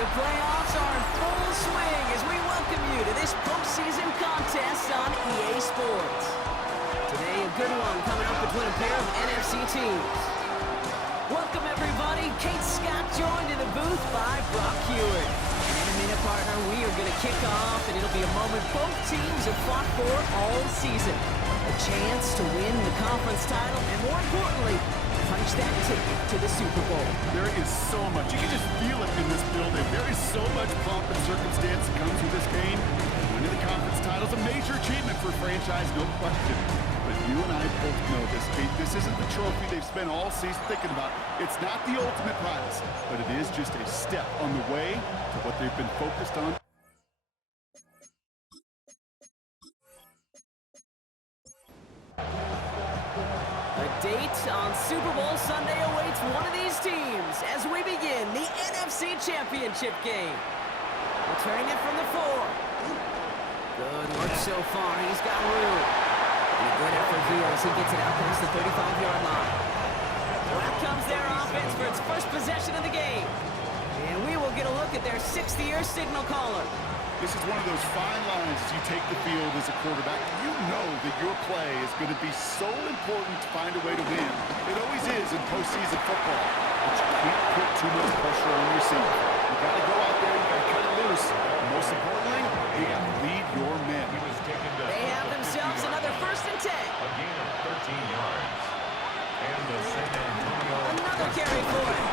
The playoffs are in full swing as we welcome you to this postseason contest on EA Sports. Today, a good one coming up between a pair of NFC teams. Welcome, everybody. Kate Scott joined in the booth by Brock Hewitt. And in a minute, partner, we are going to kick off, and it'll be a moment both teams have fought for all season. A chance to win the conference title, and more importantly, punch that ticket to the Super Bowl. There is so much. You can just feel it in this building. There is so much pomp and circumstance that comes with this game. Winning the conference title is a major achievement for a franchise, no question. But you and I both know this, Kate. This isn't the trophy they've spent all season thinking about. It's not the ultimate prize, but it is just a step on the way to what they've been focused on. A date on Super Bowl Sunday awaits one of these teams as we begin the NFC Championship game. Returning it from the 4. Good work so far. He's got room. And a good effort here as he gets it out past the 35-yard line. Out comes their offense for its first possession of the game. And we will get a look at their 6th-year signal caller. This is one of those fine lines as you take the field as a quarterback. You know that your play is going to be so important to find a way to win. It always is in postseason football. But you can't put too much pressure on yourself. You got to go out there, you got to cut it loose. And most importantly, you got to lead your men. They have themselves another 1st and 10. A gain of 13 yards. And the San Antonio... Another carry for him.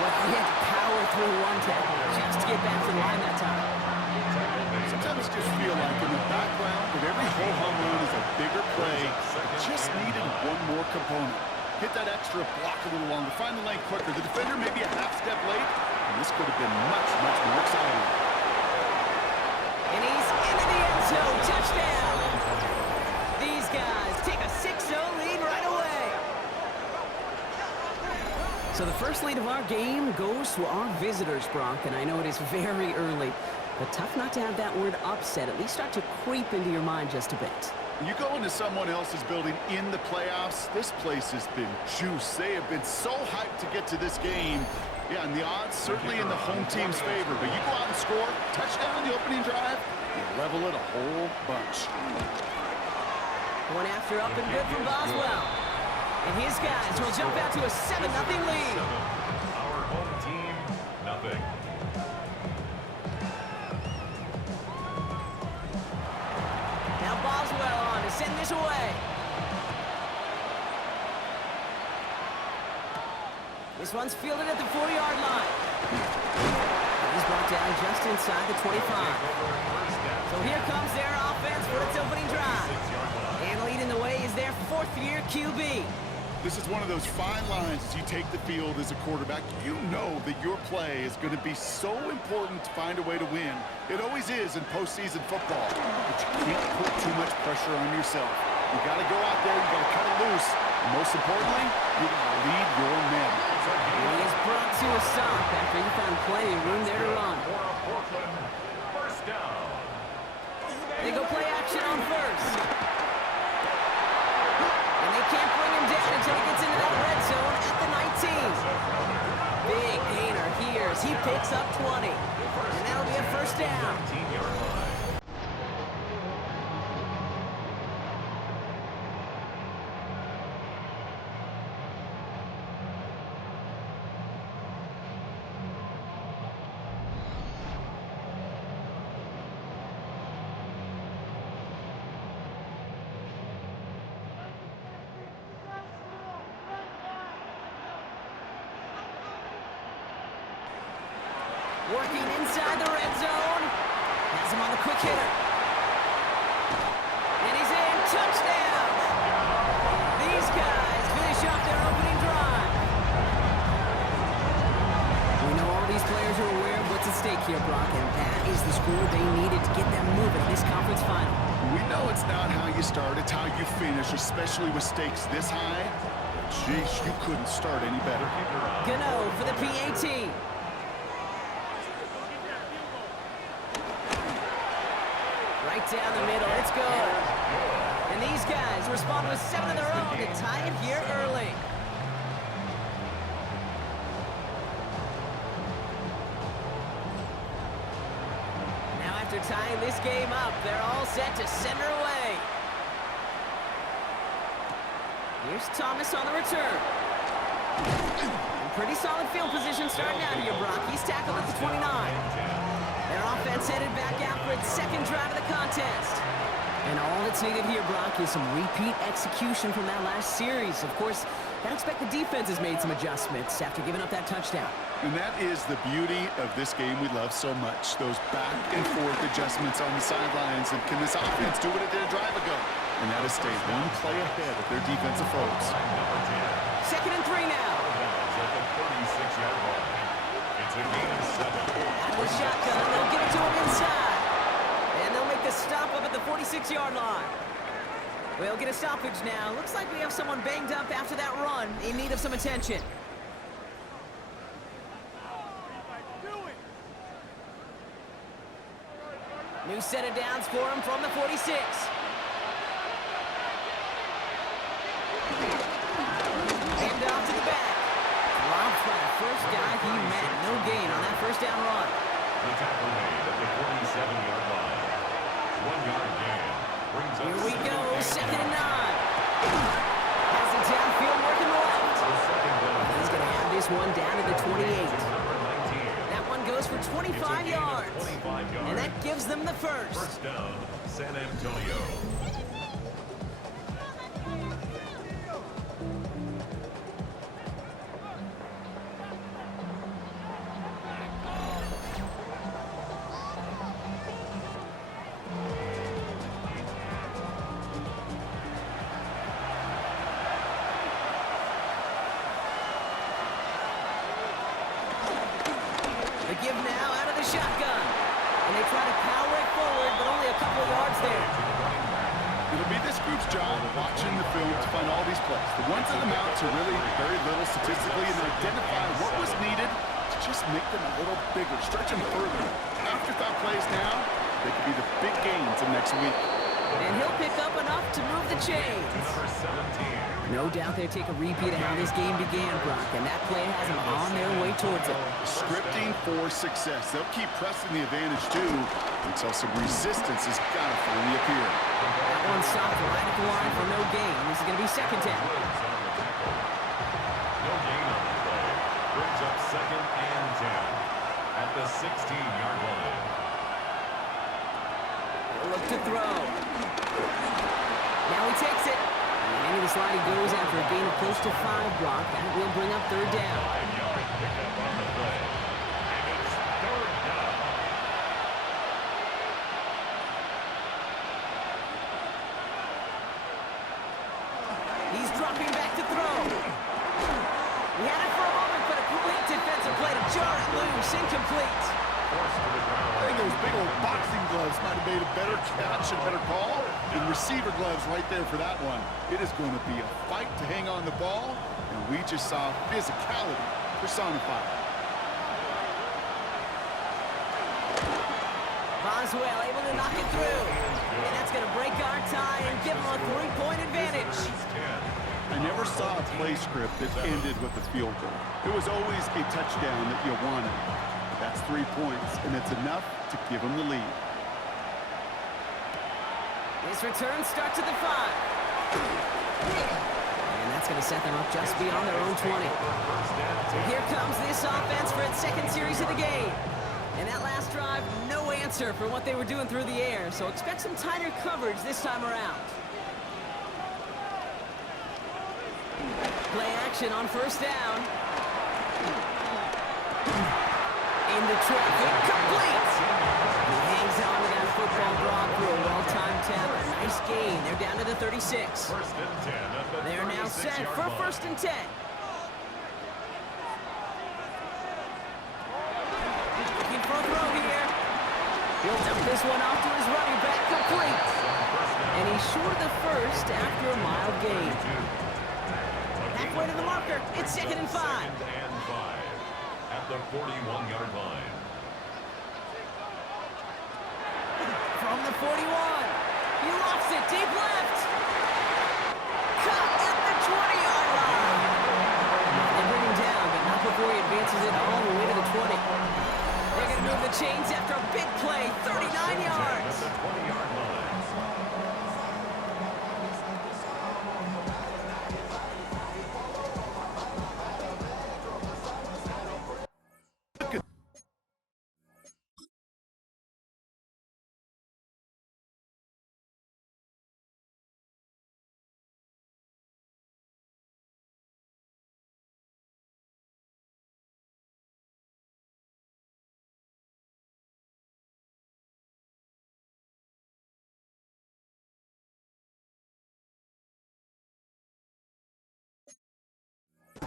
Well, he had to power through one tackle just to get back to the line that time. Sometimes just feel like in the background of every ho-hum run is a bigger play. Just needed one more component. Hit that extra block a little longer. Find the lane quicker. The defender may be a half step late, and this could have been much, much more exciting. And he's into the end zone. Touchdown. These guys take a 6-0 lead right away. So the first lead of our game goes to our visitors, Brock, and I know it is very early. But tough not to have that word upset at least start to creep into your mind just a bit. You go into someone else's building in the playoffs, this place has been juice. They have been so hyped to get to this game. Yeah, and the odds certainly in the home team's favor. But you go out and score, touchdown the opening drive, you level it a whole bunch. One after up and good from Boswell. And his guys will jump out to a 7-0 lead. Our home team, nothing. Boswell on to send this away. This one's fielded at the 4-yard line. He's brought down just inside the 25. So here comes their offense for its opening drive. And leading the way is their 4th-year QB. This is one of those fine lines as you take the field as a quarterback. You know that your play is going to be so important to find a way to win. It always is in postseason football. But you can't put too much pressure on yourself. You got to go out there, you got to cut it loose. And most importantly, you got to lead your men. And he is brought to a stop after he found plenty of room there to run. First down. They go play action on first. And they can't bring him down until he gets into that red zone at the 19. Big gainer here as he picks up 20. And that'll be a first down. Working inside the red zone. Has him on the quick hitter. And he's in. Touchdown! These guys finish off their opening drive. We know all these players are aware of what's at stake here, Brock, and that is the score they needed to get them moving in this conference final. We know it's not how you start, it's how you finish, especially with stakes this high. Jeez, you couldn't start any better. Gano for the PAT. Right down the middle, it's good. And these guys respond with 7 of their own to tie it here early. are tying this game up. They're all set to send her away. Here's Thomas on the return. Pretty solid field position starting out here, Brock. He's tackled at the 29. Their offense headed back out for its second drive of the contest. And all that's needed here, Brock, is some repeat execution from that last series. Of course, I expect the defense has made some adjustments after giving up that touchdown. And that is the beauty of this game we love so much. Those back and forth adjustments on the sidelines. And can this offense do what it did a drive ago? And that is stay one play ahead of their defensive foes. 2nd and 3 now. At the 36-yard line. It's a gain of 7. Out of the shotgun, they'll give it to him inside. And they'll make the stop up at the 46-yard line. We'll get a stoppage now. Looks like we have someone banged up after that run in need of some attention. New set of downs for him from the 46. Hand off to the back. Dropped by the first guy he met. No gain on that first down run. The tackle made at the 47-yard line. 1 yard gain. Brings up Here we go, 2nd and 9. Has it downfield working left. He's going to have this one down to the 28. That one goes for 25 yards. And that gives them the first. First down, San Antonio. The give now out of the shotgun. And they try to power it forward, but only a couple of yards there. It'll be this group's job watching the film to find all these plays. The ones that amount to really very little statistically and identify what was needed to just make them a little bigger, stretch them further. Afterthought plays now, they could be the big gains of next week. And he'll pick up enough to move the chains. Number 17. No doubt they take a repeat of how this game began, Brock, and that play has them on their way towards it. Scripting for success. They'll keep pressing the advantage, too, until some resistance has got to finally appear. That one stopped right at the line for no gain. This is going to be 2nd down. No gain on the play. Brings up 2nd and 10 at the 16-yard line. He'll look to throw. Now he takes it. And into the slide he goes after a gain of close to 5, Brock. That will bring up 3rd down. 5-yard pickup on the play. And it's 3rd down. He's dropping back to throw. He had it for a moment, but a great defensive play to jar it loose. Incomplete. Forced to the ground. I think those big old boxing gloves might have made a better catch and better call than receiver gloves right there for that one. It is going to be a fight to hang on the ball, and we just saw physicality personified. Boswell able to knock it through. And that's going to break our tie and give them a 3-point advantage. I never saw a play script that ended with a field goal. It was always a touchdown that you wanted. That's 3 points, and it's enough to give them the lead. This return starts at the 5. And that's going to set them up just beyond their own 20. So here comes this offense for its 2nd series of the game. And that last drive, no answer for what they were doing through the air. So expect some tighter coverage this time around. Play action on 1st down. Into traffic, complete! He hangs on to that football block for a well-timed tackle. Nice gain. They're down to the 36. 1st and 10 at the They're now set for 1st and 10. Looking for a throw here. He'll dump this one off to his running back, complete. And he's short of the first after a mild gain. Halfway to the marker, it's 2nd and 5. 2nd and 5 at the 41-yard line. From the 41. He lofts it deep left. Caught at the 20-yard line. They bring him down, but not before he advances it all the way to the 20. They're going to move the chains after a big play, 39 yards. At the 20-yard line.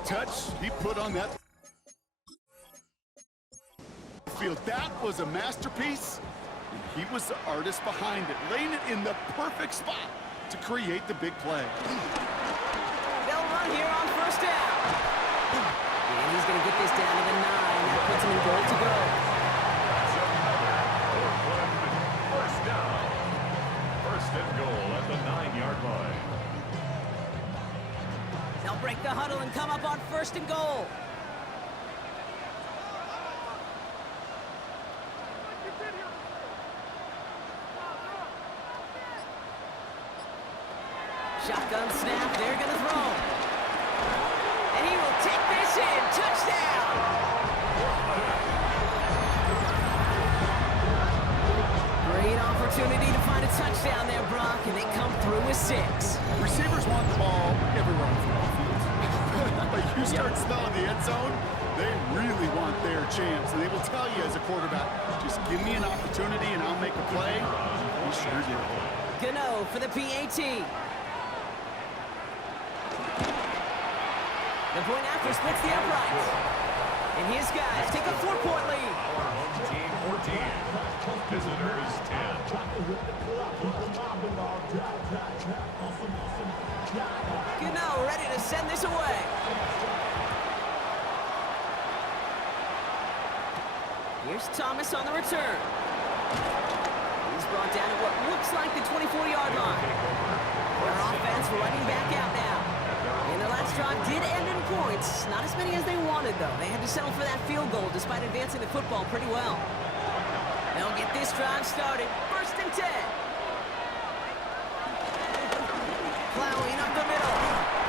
Touch he put on that field. That was a masterpiece, and he was the artist behind it, laying it in the perfect spot to create the big play. They'll run here on first down. And he's going to get this down to the 9. That puts him in goal to go. That's another Oakland first down. First and goal at the 9-yard line. They'll break the huddle and come up on first and goal. Shotgun snap, they're going to throw. And he will take this in. Touchdown! Great opportunity to find a touchdown there, Brock, and they come through with 6. Receivers want the ball everywhere on the football field. But you start smelling the end zone, they really want their chance. And they will tell you as a quarterback, just give me an opportunity and I'll make a play. You sure do. Gano for the PAT. The point after splits the uprights. And his guys take a 4-point lead. Our home team 14. Visitors 10. Gano ready to send this away. Here's Thomas on the return. He's brought down at what looks like the 24-yard line. Their offense running back out now. And their last drive did end in points. Not as many as they wanted, though. They had to settle for that field goal despite advancing the football pretty well. They'll get this drive started. First and 10. Plowing up the middle.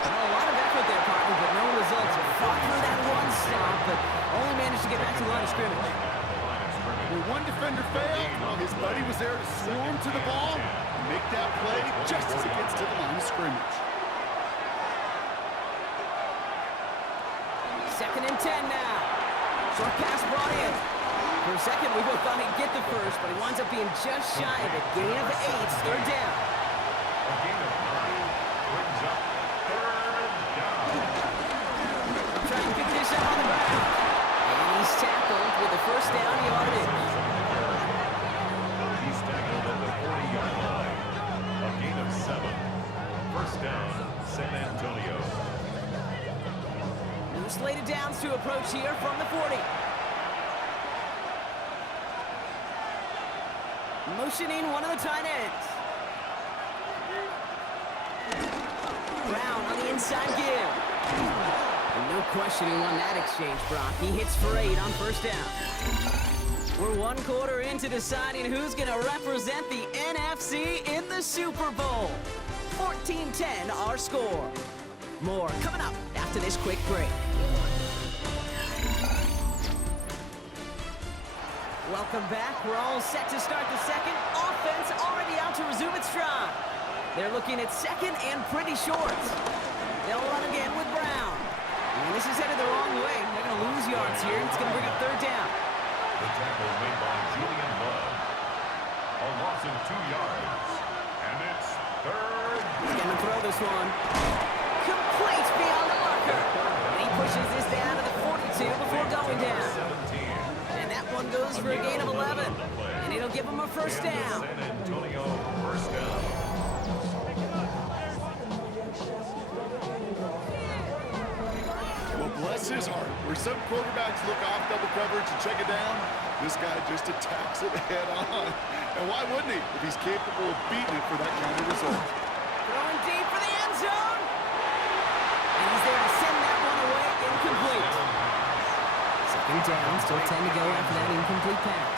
A lot of effort there, partner, but no results. Fought through that one stop, but only managed to get back to the line of scrimmage. Where one defender failed, his buddy was there to swarm to the ball and make that play just as it gets to the line of scrimmage. Second and 10 now. Short pass brought in. For a second, we both thought he'd get the first, but he winds up being just shy of it. Gain of 8, third down. A gain of 9 brings up third down. Trying to pick this up on the ground. And he's tackled with the first down yardage. He's tackled at the 40-yard line. A gain of 7. First down, San Antonio. New slated downs to approach here from the 40. Motioning one of the tight ends. Brown on the inside give. And no question who won that exchange, Brock. He hits for 8 on first down. We're 1 quarter into deciding who's going to represent the NFC in the Super Bowl. 14-10 our score. More coming up after this quick break. Welcome back. We're all set to start the second. Offense already out to resume its stride. They're looking at second and pretty short. They'll run again with Brown. And this is headed the wrong way. They're going to lose yards here. It's going to bring up third down. The tackle made by Julian Love. A loss of 2 yards. And it's third. He's going to throw this one. Complete beyond the marker. And he pushes this down to the 42 before going down. 17. And that one goes for a gain of 11. And it'll give him a first down. San Antonio first down. Well, bless his heart. Where some quarterbacks look off double coverage and check it down, this guy just attacks it head on. And why wouldn't he if he's capable of beating it for that kind of result? Throwing deep for the end zone. And he's there to send that one away incomplete. Second down, still 10 to go after that incomplete pass.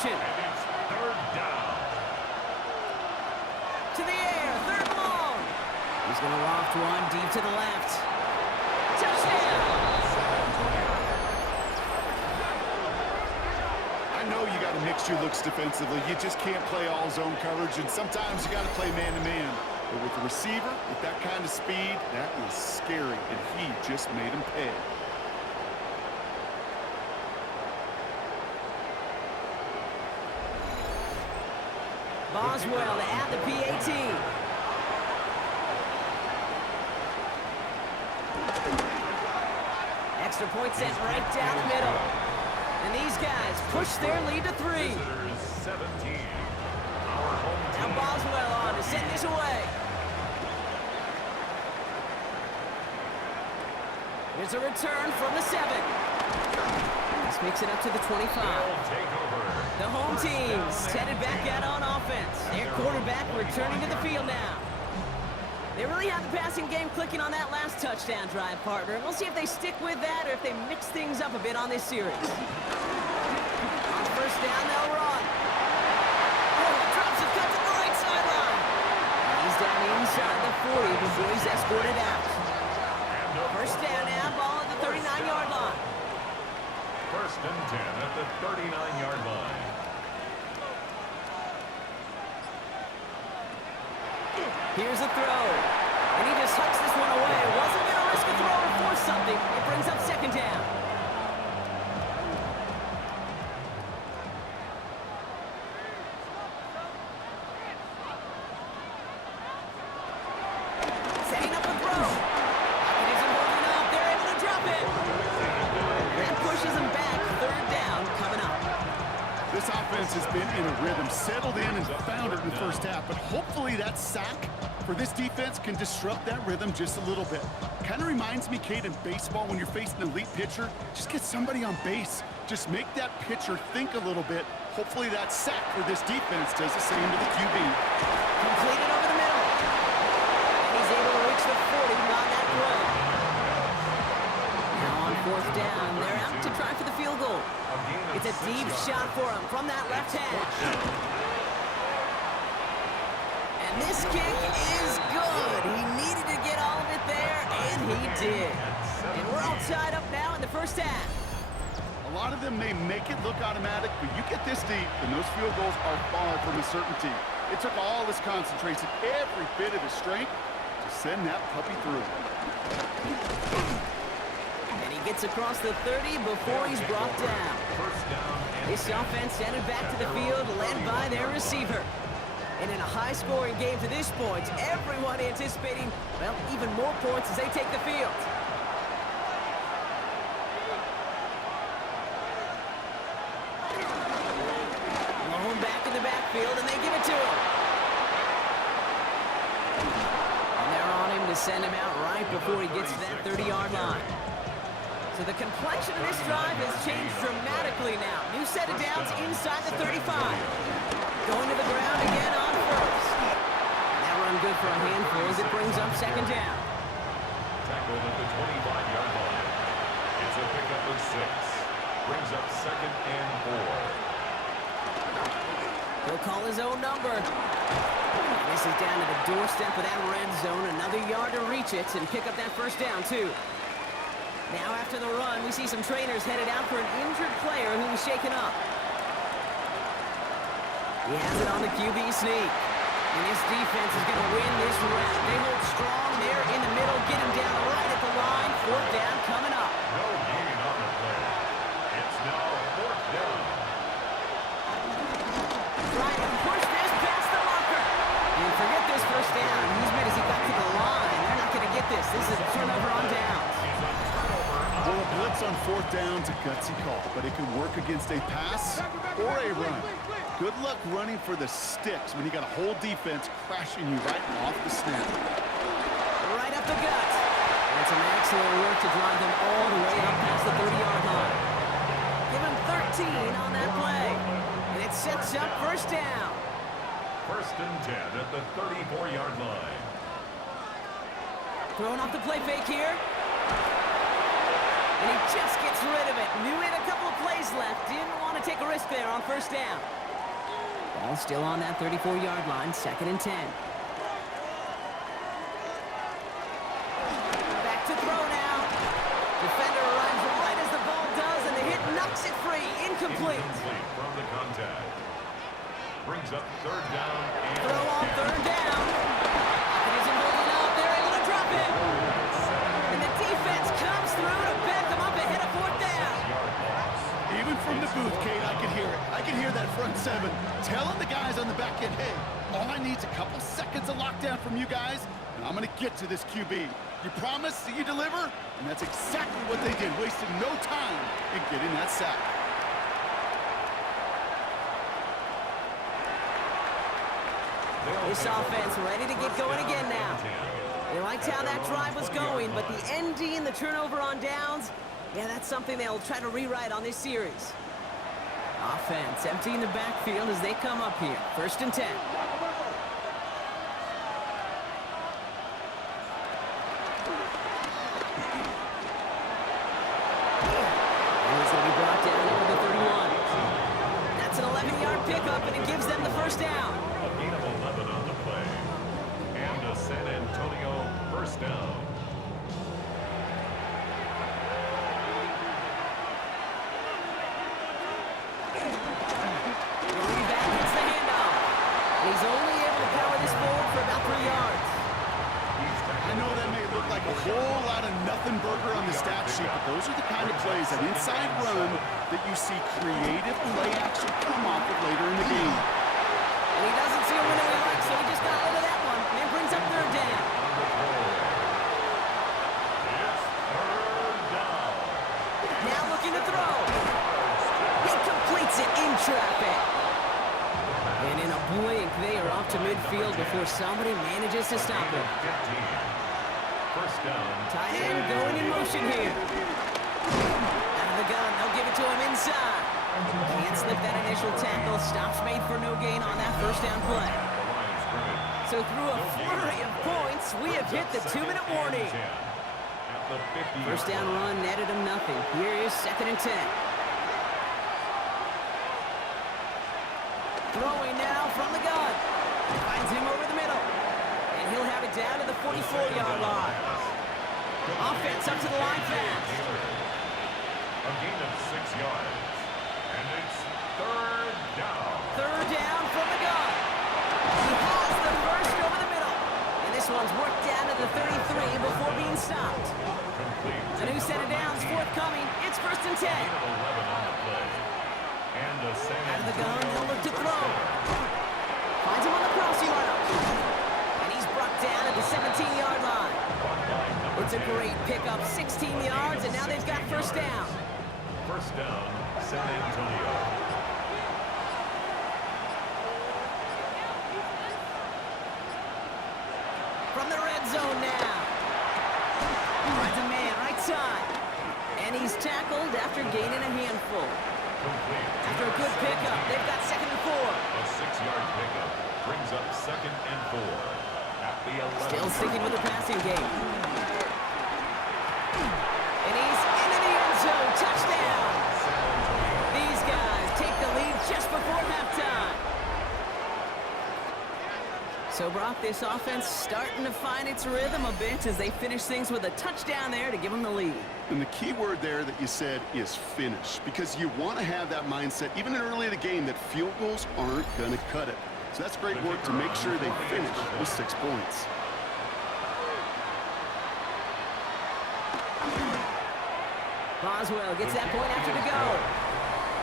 motion. And it's third down. To the air, third and long. He's going to loft one deep to the left. Touchdown. I know you got to mix your looks defensively. You just can't play all zone coverage, and sometimes you got to play man-to-man. But with the receiver, with that kind of speed, that is scary, and he just made him pay. Boswell to add the PAT. Extra point sent right down the middle. And these guys push their lead to 3. Visitors 17. Our home Now team. Boswell on to send this away. There's a return from the 7. This makes it up to the 25. Will take over. The home team's headed back out on offense. Their quarterback returning to the field now. They really have the passing game clicking on that last touchdown drive, partner. We'll see if they stick with that or if they mix things up a bit on this series. On first down, they'll run. Oh, drops it, cuts to the right sideline. And he's down inside the 40 before he's escorted out. First down now, ball at the 39-yard line. First and 10 at the 39-yard line. Here's a throw. And he just hucks this one away. Wasn't going to risk a throw or force something. It brings up second down. Setting up a throw. It isn't holding up. They're able to drop it. That pushes him back. Third down coming up. This offense has been in a rhythm, settled in and found it in the first half, but hopefully that sack for this defense can disrupt that rhythm just a little bit. Kind of reminds me, Kate, in baseball when you're facing an elite pitcher, just get somebody on base. Just make that pitcher think a little bit. Hopefully that sack for this defense does the same to the QB. Completed over the middle. And he's able to reach the 40 on that play. Now on fourth down, they're out to try for the field goal. It's a deep shot for him from that left hash. And this kick is good. He needed to get all of it there, and he did. And we're all tied up now in the first half. A lot of them may make it look automatic, but you get this deep, and those field goals are far from a certainty. It took all his concentration, every bit of his strength, to send that puppy through. And he gets across the 30 before he's brought down. This offense headed back to the field, led by their receiver. And in a high-scoring game to this point, everyone anticipating, well, even more points as they take the field. Malone back in the backfield, and they give it to him. And they're on him to send him out right before he gets to that 30-yard line. So the complexion of this drive has changed dramatically now. New set of downs inside the 35. Going to the ground again on first. And that run good for a handful as it brings up second down. Tackled at the 25-yard line. It's a pickup of 6. Brings up second and 4. He'll call his own number. This is down to the doorstep of that red zone. Another yard to reach it and pick up that first down, too. Now after the run, we see some trainers headed out for an injured player who was shaken up. He has it on the QB sneak. And this defense is going to win this round. They hold strong there in the middle, get him down right at the line. Fourth down coming up. No gain on the play. It's now fourth down. Trying to push this past the marker. And forget this first down. He's made as he got to the line. They're not going to get this. This is a turnover on downs. Well, a blitz on fourth down's a gutsy call, but it can work against a pass or a run. Good luck running for the sticks when you got a whole defense crashing you right off the snap. Right up the gut. And some excellent work to drive them all the way up past the 30-yard line. Give him 13 on that play. And it sets up first down. First and 10 at the 34-yard line. Throwing off the play fake here. And he just gets rid of it. Knew he had a couple of plays left. Didn't want to take a risk there on first down. Ball still on that 34-yard line, 2nd and 10. Back to throw now. Defender arrives right as the ball does, and the hit knocks it free. Incomplete. Incomplete from the contact. Brings up 3rd down. And Throw on 3rd down. And isn't holding up. They're able to drop it. And the defense comes through to back them up ahead of 4th down. Even from the booth, Kate, I can hear it. I can hear that front 7 telling the guys on the back end, hey, all I need is a couple seconds of lockdown from you guys, and I'm going to get to this QB. You promise that you deliver? And that's exactly what they did, wasting no time in getting that sack. This offense ready to get going again now. They liked how that drive was going, but the ND and the turnover on downs, yeah, that's something they'll try to rewrite on this series. Offense emptying the backfield as they come up here. 1st and 10. And he's going to be brought down over the 31. That's an 11-yard pickup, and it gives them the 1st down. a gain of 11 on the play. And a San Antonio 1st down. He's only able to power this forward for about 3 yards. I know that may look like a whole lot of nothing burger on the stat sheet, but those are the kind of plays, an inside run, that you see creative play action come off of later in the game. And he doesn't see a window he likes, so he just got rid of that one. And it brings up 3rd down. Now looking to throw. He completes it in traffic. And in a blink, they are off to midfield before somebody manages to stop him. 1st down. Tight end going in motion here. Out of the gun, they'll give it to him inside. Can't slip that initial tackle. Stops made for no gain on that 1st down play. So through a flurry of points, we have hit the 2-minute warning. 1st down run netted him nothing. Here is 2nd and 10. Throwing now from the gun. Finds him over the middle. And he'll have it down to the 44-yard line. Offense up to the line fast. A gain of 6 yards. And it's 3rd down. 3rd down from the gun. He has the first over the middle. And this one's worked down to the 33 before being stopped. Complete. A new set of downs forthcoming. It's 1st and 10. 11 on the play. And a San Out of the gun, Antonio he'll look to throw. Finds him on the crossing route. And he's brought down at the 17-yard line. It's a great pickup, 16 yards, and now they've got 1st down. 1st down, San Antonio. From the red zone now. Finds a man right side. And he's tackled after gaining a handful. Complete. After a good pickup, they've got 2nd and 4. A 6-yard pickup brings up 2nd and 4. At the 11. Still sticking with the passing game. And he's into the end zone. Touchdown. These guys take the lead just before halftime. So, Brock, this offense starting to find its rhythm a bit as they finish things with a touchdown there to give them the lead. And the key word there that you said is finish, because you want to have that mindset, even early in the game, that field goals aren't going to cut it. So that's great work to make sure they finish with 6 points. Boswell gets that point after the go.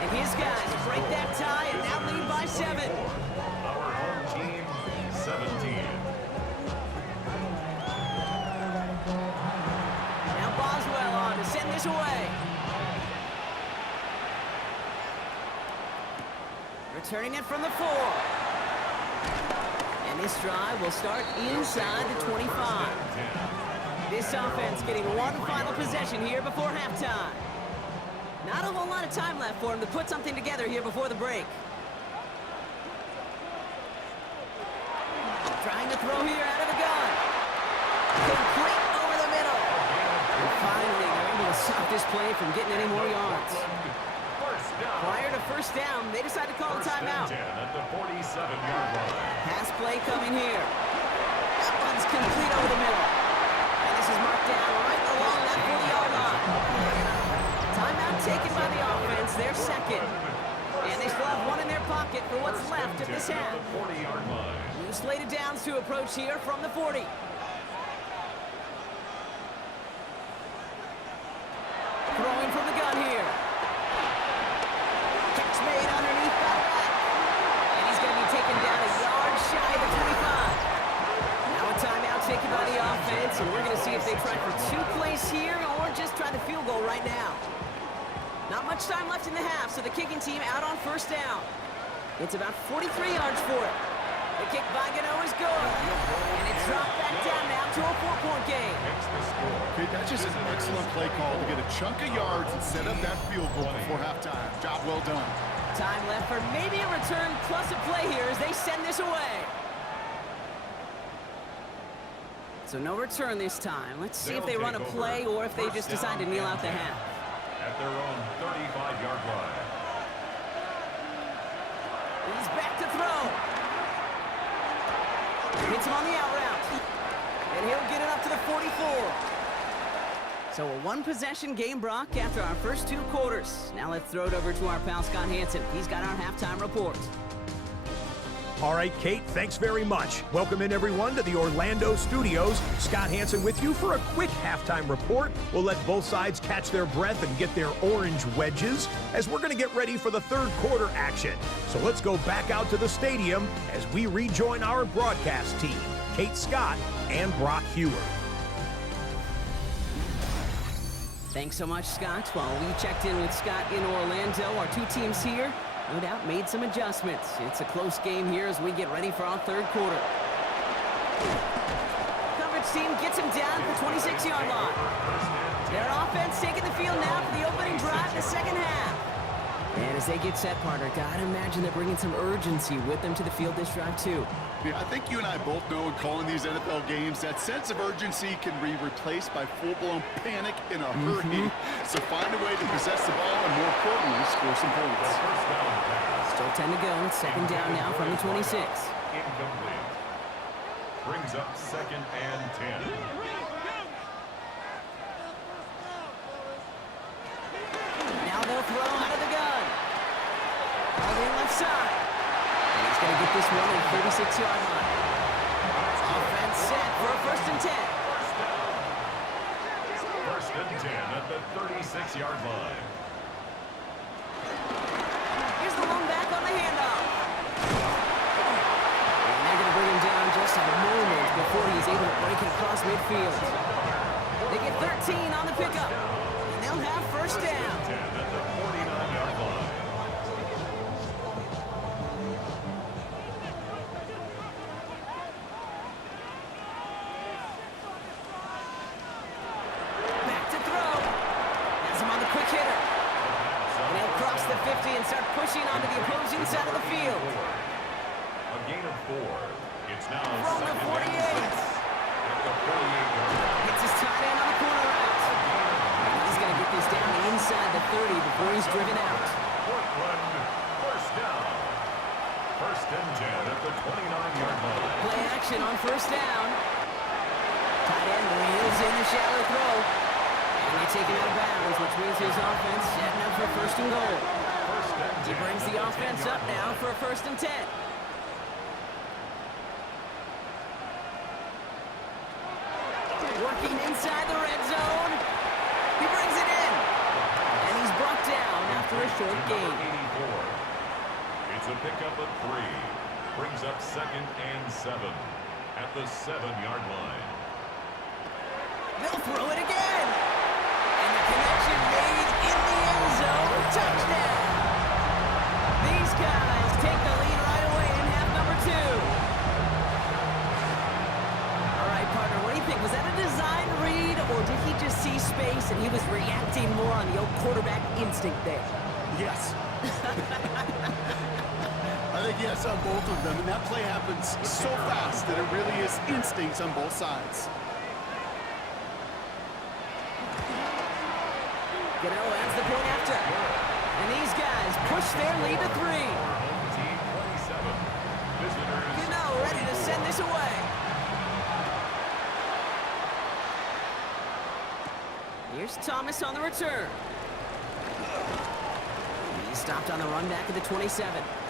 And his guys break that tie and now lead by 7. Our home team, 17. Now Boswell on to send this away. Returning it from the 4. And this drive will start inside the 25. This offense getting one final possession here before halftime. Not a whole lot of time left for him to put something together here before the break. Trying to throw here out of the gun. Complete over the middle. And finally, they're able to stop this play from getting any more yards. First down. Prior to first down, they decide to call a timeout. 10 at the 47-yard line. Pass play coming here. That one's complete over the middle. And this is marked down right along that 40-yard line. Timeout taken by the offense, their second. And they still have one in their pocket for what's left of this half. 40-yard line. New slated downs to approach here from the 40. Throwing from the gun here. Catch made underneath that rack. And he's going to be taken down a yard shy of the 25. Now a timeout taken by the offense, and we're going to see if they try for 2 plays here or just try the field goal right now. Not much time left in the half, so the kicking team out on first down. It's about 43 yards for it. The kick by Gano is good. And it's dropped back down now to a 4-point game. Okay, that's just an excellent play call to get a chunk of yards and set up that field goal before halftime. Job well done. Time left for maybe a return plus a play here as they send this away. So no return this time. Let's see if they run a play or if they just decide to kneel out the half. At their own 35-yard line. He's back to throw. Hits him on the out route. And he'll get it up to the 44. So a one-possession game, Brock, after our first 2 quarters. Now let's throw it over to our pal Scott Hansen. He's got our halftime report. All right, Kate, thanks very much. Welcome in, everyone, to the Orlando studios. Scott Hansen with you for a quick halftime report. We'll let both sides catch their breath and get their orange wedges as we're going to get ready for the third quarter action. So let's go back out to the stadium as we rejoin our broadcast team, Kate Scott and Brock Hewer. Thanks so much, Scott. While we checked in with Scott in Orlando, our 2 teams here no doubt made some adjustments. It's a close game here as we get ready for our third quarter. Coverage team gets him down at the 26-yard line. Their offense taking the field now for the opening drive in the second half. And as they get set, partner, gotta imagine they're bringing some urgency with them to the field this drive, too. Yeah, I think you and I both know in calling these NFL games that sense of urgency can be replaced by full-blown panic in a hurry. So find a way to possess the ball and, more importantly, score some points. Still 10 to go. Second down now from the 26. Incomplete. Brings up 2nd and 10. Now they'll throw out of the gun. All the left side. And he's going to get this one at the 36-yard line. Offense set for a 1st and 10. First and 10 at the 36-yard line. Here's the long back on the handoff. And they're going to bring him down just a moment before he's able to break it across midfield. They get 13 on the pickup. And they'll have first down. 10 at the 49-yard line. Back to throw. Has him on the quick hitter. And he'll cross the 50 and start pushing onto the opposing side of the field. A gain of 4. It's now From the 48. at the 48-yard line. Gets his tight end on the corner route. And he's going to get this down inside the 30 before he's driven out. Portland, first down. First and 10 at the 29-yard line. Play action on first down. Tight end reels in the shallow throw. And they take him out of bounds, which means his offense setting up for first and goal. First and 10 He brings the at offense 10-yard up now for a 1st and 10. Working inside the red zone. He brings it in. And he's brought down after a short gain. 84. It's a pickup of 3. Brings up 2nd and 7 at the 7-yard line. They'll throw it again. And the connection made in the end zone. Touchdown. These guys take the lead right away in half number 2. All right, partner, what do you think? Was that a design read, or did he just see space and he was reacting more on the old quarterback instinct there? Yes. I think yes on both of them, and that play happens so fast that it really is instincts on both sides. Gano adds the point after. And these guys push their lead to 3. Home team 27. Visitors. Gano ready to send this away. Here's Thomas on the return. He's stopped on the run back at the 27.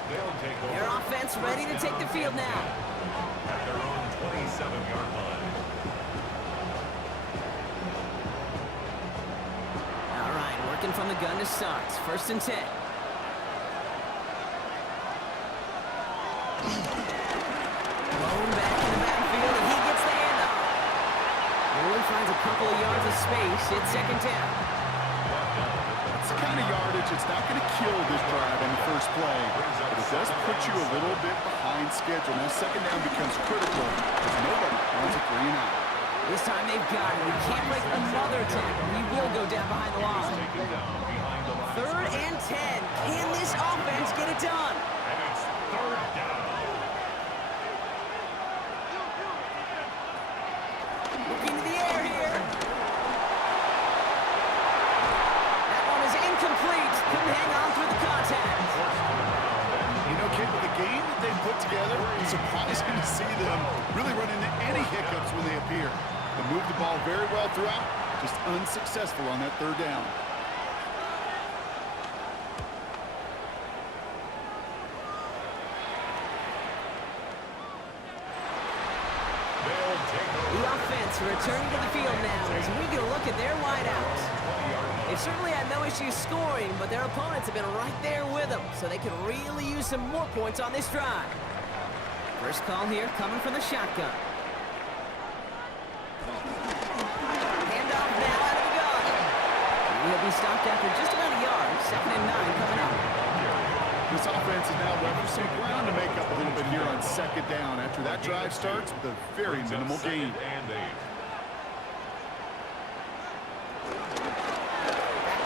They'll take over. Their offense ready to take the field now. At their own 27-yard line. All right, working from the gun to start. 1st and 10. Blown back in the backfield, and he gets the handoff. Nolan finds a couple of yards of space. It's 2nd down. That's the kind of yardage it's not going to kill this drive on the first play, but it does put you a little bit behind schedule. Now 2nd down becomes critical because nobody wants a 3 and out. This time they've got it. We can't break another tackle. We will go down behind the line. Taken down behind the line. 3rd and 10. Can this offense get it done? And it's 3rd down. Looking to the air here. That one is incomplete. Couldn't hang on through the contact. You know, Kate, with the game that they put together, it's surprising to see them really run into any hiccups when they appear. They moved the ball very well throughout, just unsuccessful on that 3rd down. They'll take over. The offense returning to the field now as we get a look at their wideouts. They've certainly had no issues scoring, but their opponents have been right there with them, so they could really use some more points on this drive. First call here coming from the shotgun. Handoff now out of the gun. He'll be stopped after just about a yard. 2nd and 9 coming up. This offense is now left with some ground to make up a little bit here on 2nd down after that drive starts with a very minimal gain. 2nd and 8.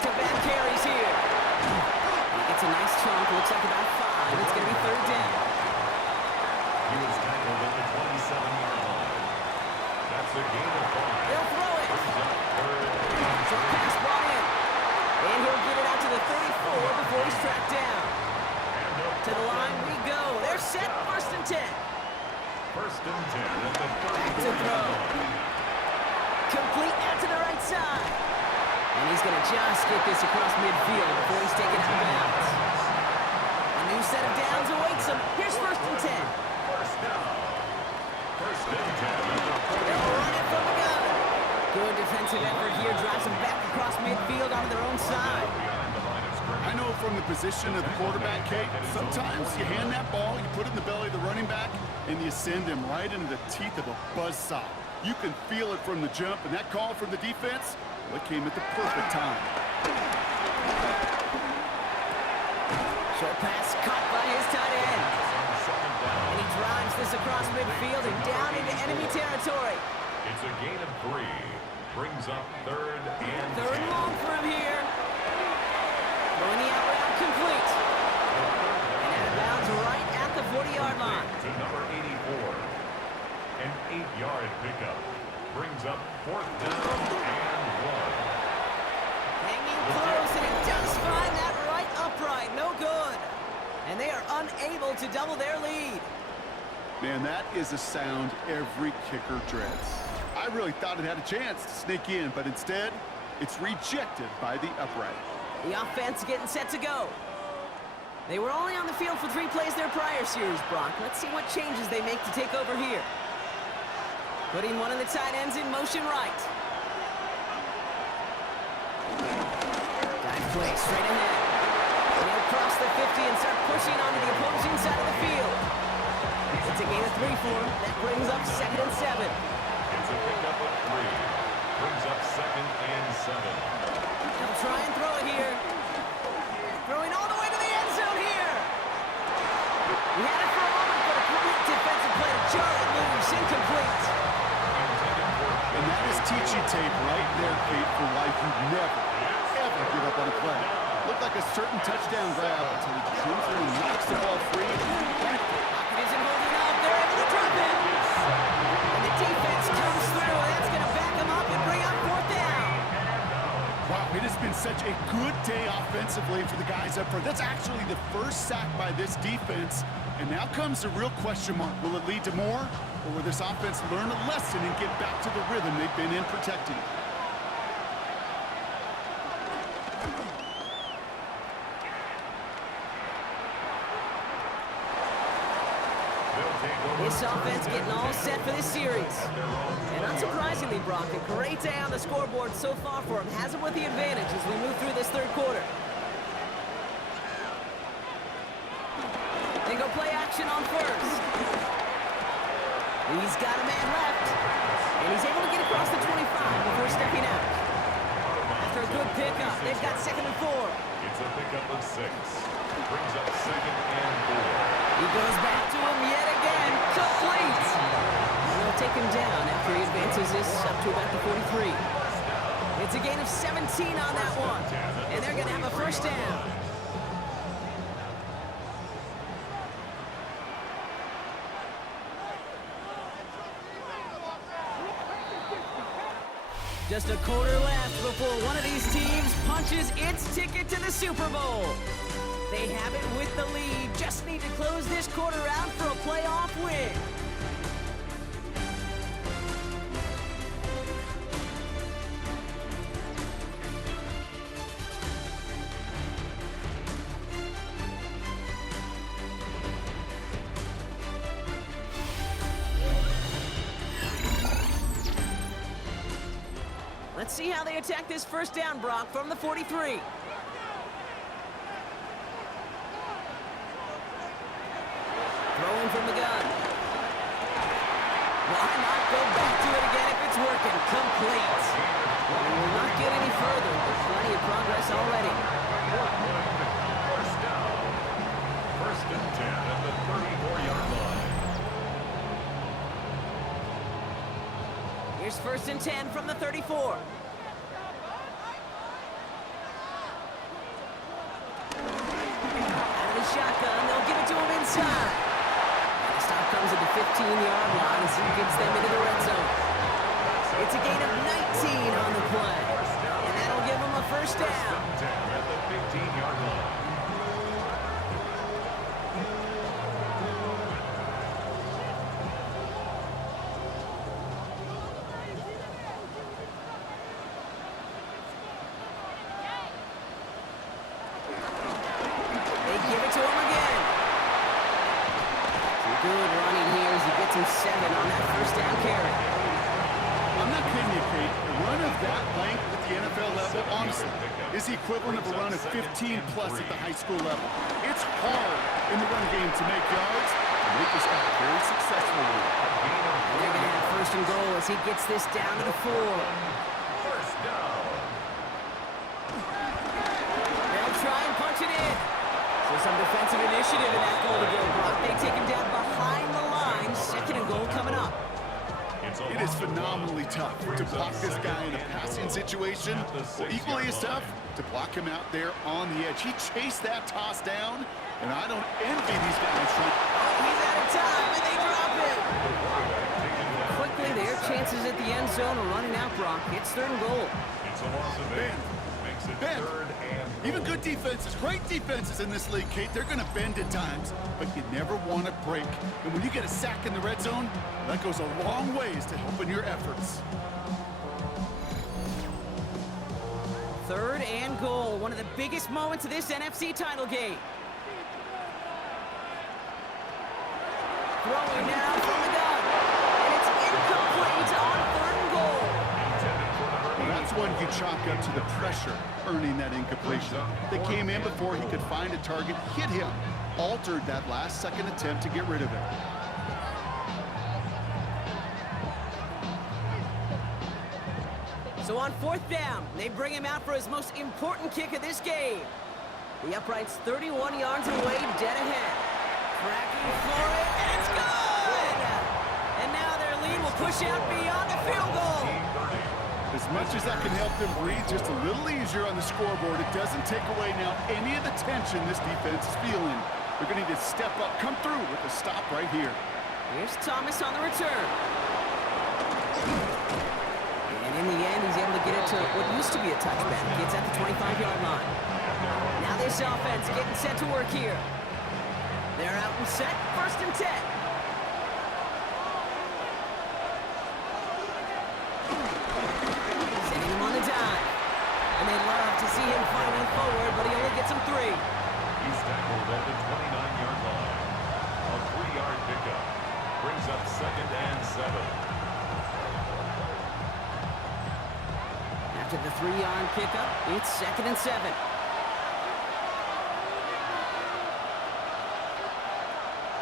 Back-to-back carries here. He gets a nice chunk. Looks like about 5. It's going to be 3rd down. He was tackled at the 27-yard line. That's a gain of 5. They'll throw it. Short pass brought in. And he'll get it out to the 34 before he's tracked down. To the line we go. They're set. 1st and 10. 1st and 10 at the Back to 34. throw. Complete out to the right side. And he's going to just get this across midfield before he's taken out of bounds. A new set of downs awaits him. Here's 1st and 10. 1st down. 1st and 10 at the They'll run it from the gun. Good defensive effort here. Drives them back across midfield onto their own side. behind the line of scrimmage. I know from the position of the quarterback, Kate, sometimes you hand that ball, you put it in the belly of the running back, and you send him right into the teeth of a buzzsaw. You can feel it from the jump, and that call from the defense, well, it came at the perfect time. Short pass caught by his tight end. On 2nd down. And he drives this across midfield and down into enemy territory. It's a gain of 3. Brings up 3rd and 10. 3rd and long for him here. Throwing the out route complete. And out of bounds right at the 40-yard line. To number 84. An 8-yard pickup. Brings up 4th down and 1. Hanging close, and it does find that right upright. No good. And they are unable to double their lead. Man, that is a sound every kicker dreads. I really thought it had a chance to sneak in, but instead, it's rejected by the upright. The offense getting set to go. They were only on the field for 3 plays their prior series, Brock. Let's see what changes they make to take over here. Putting one of the tight ends in motion right. Dive play straight ahead. They'll cross the 50 and start pushing onto the opposing side of the field. It's a gain of 3 for him. That brings up 2nd and 7. It's a pickup of 3. Brings up 2nd and 7. They'll try and throw it here. Throwing all the way to the end zone here. We had it for a moment, but a great defensive play to jar it loose. Incomplete. And that is teaching tape right there, Kate, for why you never, ever give up on a play. Looked like a certain touchdown grab until he comes through and knocks the ball free. Pocket isn't holding up. They're able to drop it. And the defense comes through. That's going to back them up and bring up 4th down. Wow, it has been such a good day offensively for the guys up front. That's actually the first sack by this defense. And now comes the real question mark. Will it lead to more? Or will this offense learn a lesson and get back to the rhythm they've been in protecting? This offense getting all set for this series. And unsurprisingly, Brock, a great day on the scoreboard so far for him. Has him with the advantage as we move through this third quarter. They go play action on first. He's got a man left. And he's able to get across the 25 before stepping out. After a good pickup, they've got 2nd and 4. It's a pickup of 6. Brings up 2nd and 4. He goes back to him yet again. Complete. And they'll take him down after he advances this up to about the 43. It's a gain of 17 on that one. And they're going to have a first down. Just a quarter left before one of these teams punches its ticket to the Super Bowl. They have it with the lead. Just need to close this quarter out for a playoff win. Let's see how they attack this first down, Brock, from the 43. Throwing from the gun. Why not go back to it again if it's working? Complete. And will not get any further. There's plenty of progress already. First down. 1st and 10 at the 34-yard line. Here's 1st and 10 from the 34. Out of the shotgun, they'll give it to him inside. And the stop comes at the 15-yard line as he gets them into the red zone. It's a gain of 19 on the play. And that'll give him a first down. 10 at the 15-yard line. Good running here as he gets him 7 on that first down carry. I'm not kidding you, Kate. A run of that length at the NFL level, honestly, is the equivalent of a run of 15-plus at the high school level. It's hard in the run game to make yards, and make this guy very successful with it. They're going to have 1st and goal as he gets this down to the 4. First down. They'll try and punch it in. So some defensive initiative in that goal to go, Brock. They take him down behind the line. 2nd and goal coming up. It is phenomenally tough to block this guy in a passing situation. Well, equally as tough to block him out there on the edge. He chased that toss down, and I don't envy these guys. He's out of time, and they drop it. Quickly, their chances at the end zone are running out, Brock. It's 3rd and goal. It's a loss of 8. Makes it 3rd and goal. Even good defenses, great defenses in this league, Kate, they're going to bend at times, but you never want to break. And when you get a sack in the red zone, that goes a long ways to helping your efforts. 3rd and goal, one of the biggest moments of this NFC title game. Throwing now from the gun, and it's incomplete on 3rd and goal. Well, that's one you chalk up to the pressure earning that incompletion. They came in before he could find a target, hit him, altered that last-second attempt to get rid of it. So on 4th down, they bring him out for his most important kick of this game. The upright's 31 yards away, dead ahead. Tracking for it, and it's good! And now their lead will push out beyond the field goal. As much as that can help them breathe just a little easier on the scoreboard, it doesn't take away now any of the tension this defense is feeling. They're going to need to step up, come through with a stop right here. Here's Thomas on the return. And And in the end, he's able to get it to what used to be a touchback. Gets at the 25-yard line. Now this offense getting set to work here. They're out and set, 1st and 10. Sending him on the dive. And they love to see him fighting forward, but he only gets him 3. He's tackled at the 29-yard line. A 3-yard pickup brings up 2nd and 7. After the 3-yard pickup, it's 2nd and 7.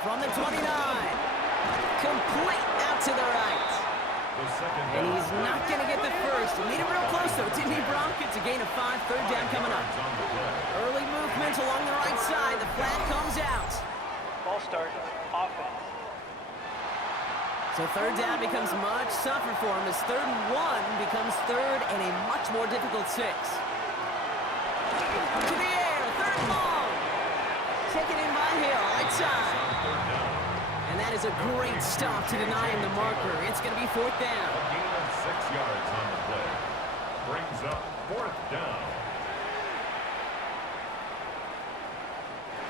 From the 29. Complete out to the right. And he's not going to get the first. He made it real close, though, didn't he, Brock? It's a gain of 5, 3rd down coming up. Early movement along the right side. The flag comes out. Ball start, offense. So 3rd down becomes much tougher for him as 3rd and 1 becomes 3rd and a much more difficult 6. To the air, 3rd and long. Taken in by Hill, right side. And that is a great stop to deny him the marker. It's going to be 4th down. A gain of 6 yards on the play. Brings up 4th down.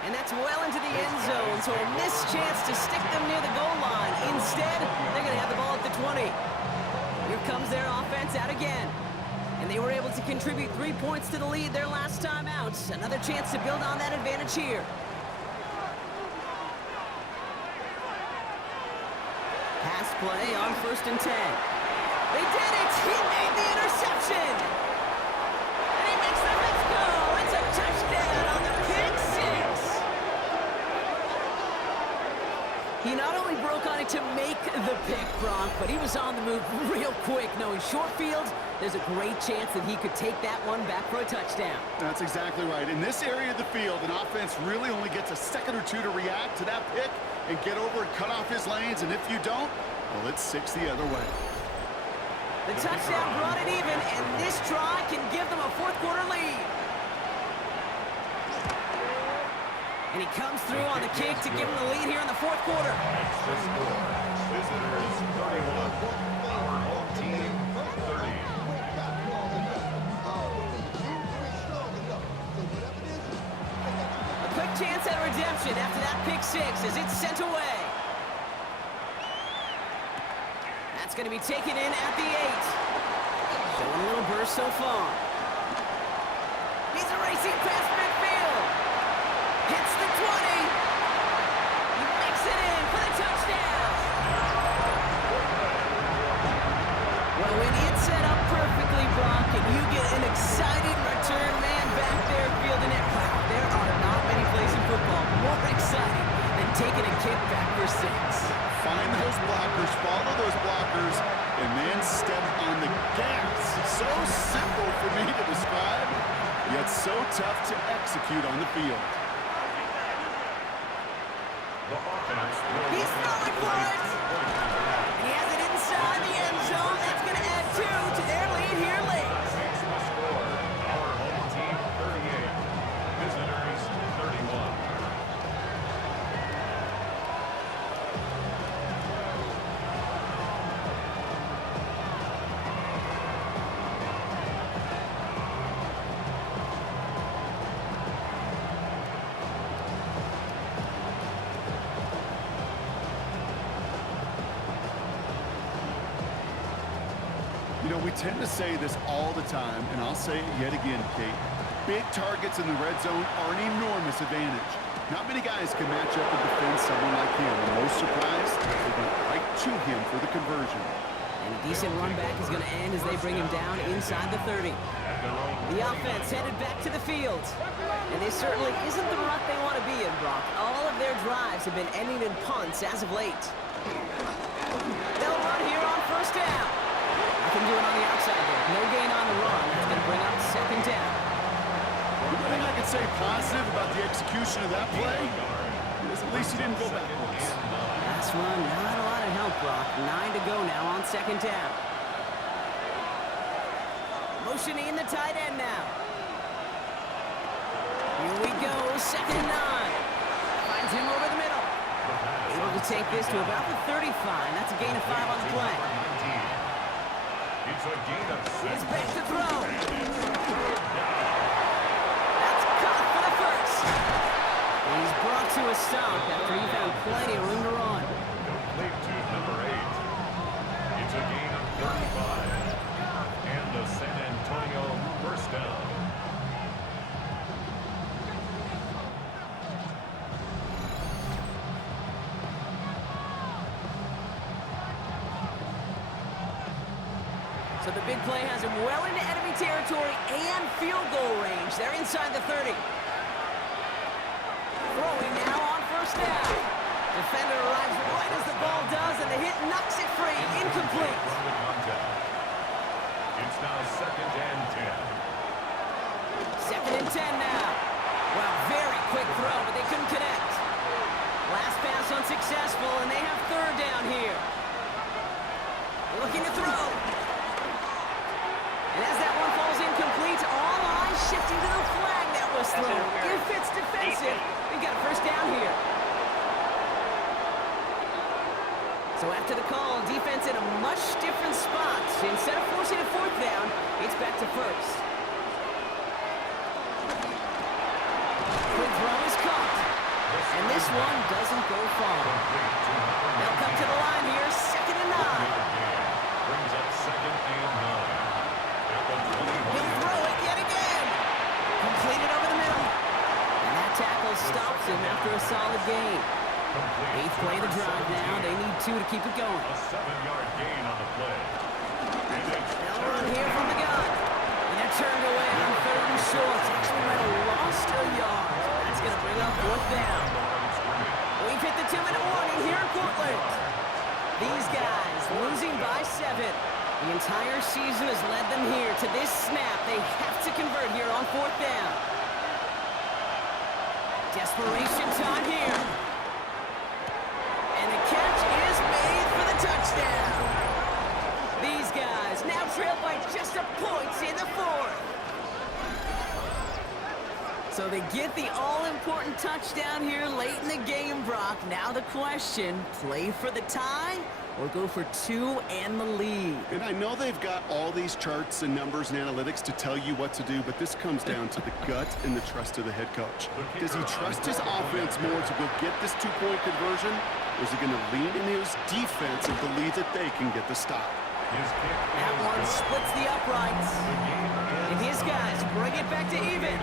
And that's well into the end zone, so a missed chance to stick them near the goal line. Instead, they're going to have the ball at the 20. Here comes their offense out again. And they were able to contribute 3 points to the lead their last time out. Another chance to build on that advantage here. Pass play on 1st and 10. They did it! He made the interception! And he makes the Mets go! It's a touchdown on the pick 6! He not only broke on it to make the pick, Brock, but he was on the move real quick. Knowing short field, there's a great chance that he could take that one back for a touchdown. That's exactly right. In this area of the field, an offense really only gets a second or two to react to that pick and get over and cut off his lanes, and if you don't, well, it's 6 the other way. The touchdown brought it even, and this try can give them a 4th quarter lead. And he comes through on the kick to give him the lead here in the 4th quarter. Extra score. Visitors 31. Our home team 30. A quick chance at redemption after that pick 6 as it's sent away. That's going to be taken in at the 8. Showing a little burst so far. He's a racing past midfield. Hits the 20. He makes it in for the touchdown. Well, when it's set up perfectly, Brock, and you get an exciting return man back there fielding it, wow, there are not many plays in football more exciting than taking a kick back for 6. Find those blockers, follow those blockers, and then step on the gas. So simple for me to describe, yet so tough to execute on the field. He's throwing for it! And he has it inside the end zone. That's going to add 2 to their lead here late. Makes the score. Our home team 38. Visitors 31. You know, we tend to say this all the time, and I'll say it yet again, Kate. Big targets in the red zone are an enormous advantage. Not many guys can match up and defend someone like him, and no surprise, they went right to him for the conversion. And a decent run back is going to end as they bring him down inside the 30. The offense headed back to the field. And this certainly isn't the rut they want to be in, Brock. All of their drives have been ending in punts as of late. They'll run here on 1st down. I can do it on the outside there. No gain on the run. That's going to bring up 2nd down. One thing I can say positive about the execution of that play is at least he didn't go backwards. Last run, not a lot of help, Brock. 9 to go now on 2nd down. Motioning the tight end now. Here we go, 2nd and 9. Finds him over the middle. Able to take this to about the 35. That's a gain of 5 on the play. The It's a gain of 6. He's back to throw. And it's 3rd down. That's caught for the first. He's brought to a stop after he found plenty of room to run. Complete to number 8. It's a gain of 35. And the San Antonio first down. So the big play has him well into enemy territory and field goal range. They're inside the 30. Throwing now on first down. Defender arrives right as the ball does, and the hit knocks it free. Incomplete. From the contact. It's now 2nd and 10. 2nd and 10 now. Well, very quick throw, but they couldn't connect. Last pass unsuccessful, and they have 3rd down here. Looking to throw. And as that one falls incomplete, all eyes shifting to the flag that was thrown. If it's defensive, we got a first down here. So after the call, defense in a much different spot. Instead of forcing a 4th down, it's back to 1st. Quick throw is caught. And this one doesn't go far. They'll come to the line here, 2nd and 9. Brings up 2nd and 9. He'll throw it yet again. Completed over the middle. And that tackle stops him after a solid gain. 8th play of the drive now. They need 2 to keep it going. A 7-yard gain on the play. And it's They'll run here from the gun. And they're turned away on 3rd and short. Actually might have lost a yard. That's going to bring up 4th down. We've hit the 2-minute warning here in Portland. These guys losing by 7. The entire season has led them here to this snap. They have to convert here on 4th down. Desperation time here. And the catch is made for the touchdown. These guys now trail by just a point in the 4th. So they get the all-important touchdown here late in the game, Brock. Now the question, play for the tie or go for 2 and the lead? And I know they've got all these charts and numbers and analytics to tell you what to do, but this comes down to the gut and the trust of the head coach. Does he trust his offense more to go get this 2-point conversion, or is he going to lean in his defense and believe that they can get the stop? That one splits the uprights. And his guys bring it back to even.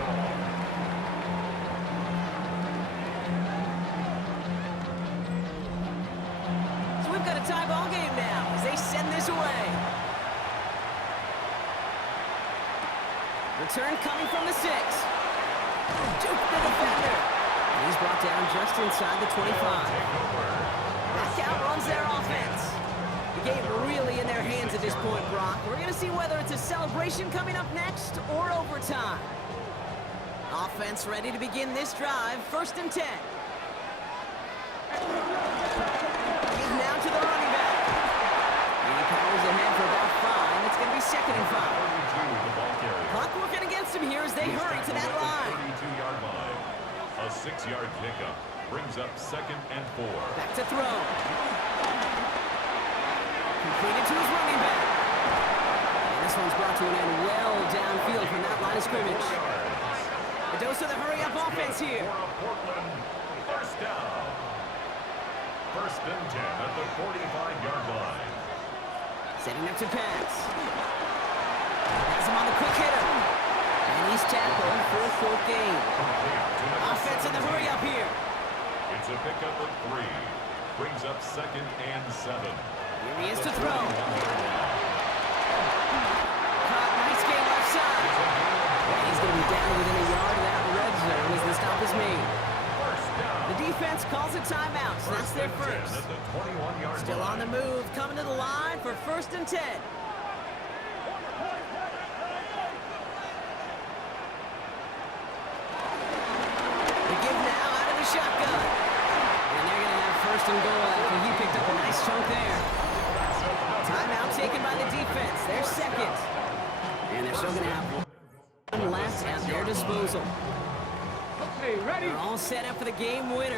So we've got a tie ball game now as they send this away. Return coming from the 6. Juke the defender. And he's brought down just inside the 25. That outruns their offense. The game really in their hands at this point, Brock. We're going to see whether it's a celebration coming up next or overtime. Offense ready to begin this drive. 1st and 10. Give now to the running back. He powers ahead for about 5. It's going to be 2nd and 5. Clock working against him here as they hurry to that line. 32-yard line. A 6-yard pickup brings up 2nd and 4. Back to throw. Completed to his running back. And this one's brought to an end well downfield from that line of scrimmage. A dose of the hurry-up offense here. For a Portland first down. 1st and 10 at the 45-yard line. Setting up to pass. Has him on the quick hitter. And he's tackled for a 4th gain. Offense in the hurry-up here. It's a pickup of 3. Brings up 2nd and 7. Here he is to throw. Caught, nice game left side. And he's going to be down within a yard of that red zone as the stop is made. The defense calls a timeout, so that's their first. At the 21-yard Still on the move, coming to the line for 1st and 10. The give now out of the shotgun. And they're going to have 1st and goal after he picked up a nice chunk there. Timeout taken by the defense. They're 2nd. And they're still going to have one left at their disposal. Okay, ready? They're all set up for the game winner.